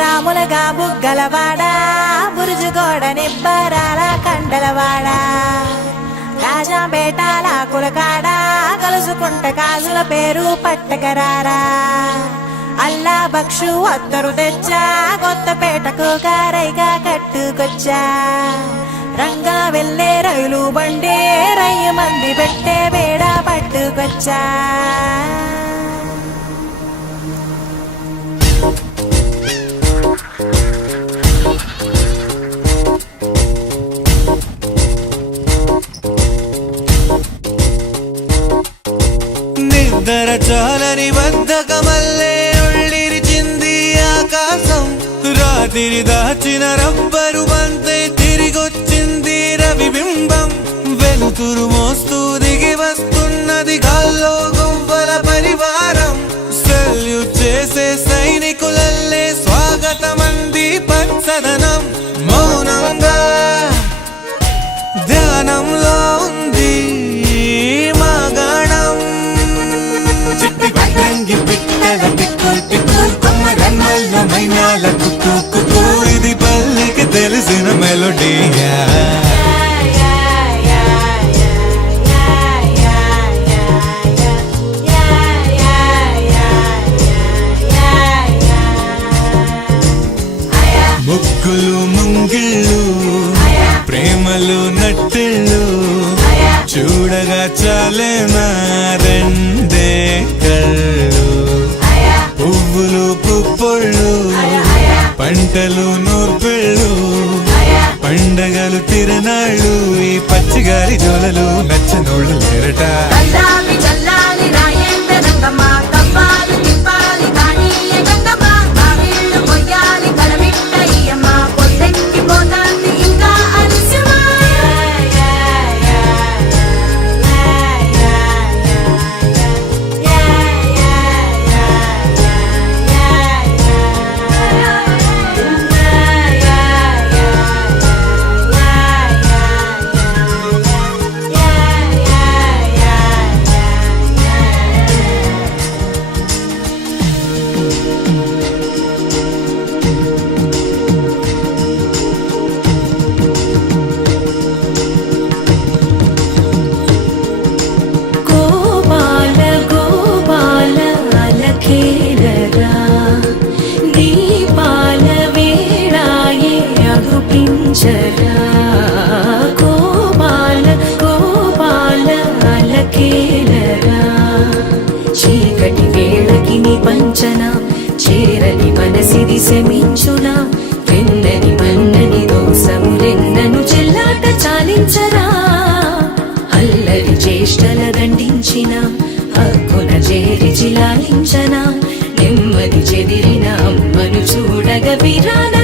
రాములగా బుగ్గలవాడా బురుజుగోడ నిబ్బరాల కండలవాడా రాజాపేటాల కులకాడా కలుసుకుంట కాజుల పేరు పట్టకరారా అల్లా బక్షు అత్తరు తెచ్చా కొత్తపేటకు కారైగా కట్టుకొచ్చా రంగా వెళ్ళే రైలు బండి రయ్య మంది పెట్టే బేడ పట్టుకొచ్చా నిద్ర చాలని బద్ధకమల్లే ఒళ్ళిరిచింది ఆకాశం రాత్రి దాచిన రబ్బరు బంతే తిరిగొచ్చింది రవిబింబం వెలుతురు మోస్తూ దిగి వస్తున్నది గాల్లో గువ్వల పరివారం సెల్యూట్ చేసే సైనికులల్లే స్వాగతమంది పచ్చదనం మౌనంగా ధ్యానంలో ఉంది మాగాణం చిట్టి పట్టంగి పిట్టల టిక్కు టిక్కు కొమ్మరమ్మల మైనాల కుక్కు కుక్కు ఇది పల్లెకి తెలిసిన మెలోడీయా ముగ్గులు ముంగిళ్ళు ప్రేమలు నట్టిళ్ళు చూడగా చాలేనా రెండే కళ్ళు పువ్వులు పుప్పొళ్ళు పంటలు నూర్పిళ్ళు పండగలు తిరణాళ్ళు ఈ పచ్చిగారి జోలలు నచ్చనోళ్ళు లేరట గోపాల గోపాల అలకేలరా చీకటి వేళకి నీ పంచన చేరని మనసిది శమించునా వెన్నని మన్నని దోసములెన్నను చెల్లాట చాలించరా అల్లరి చేష్టల దండించిన హక్కున చేరి చిలాలించనా నెమ్మది చెదిరిన అమ్మను చూడగ విరాన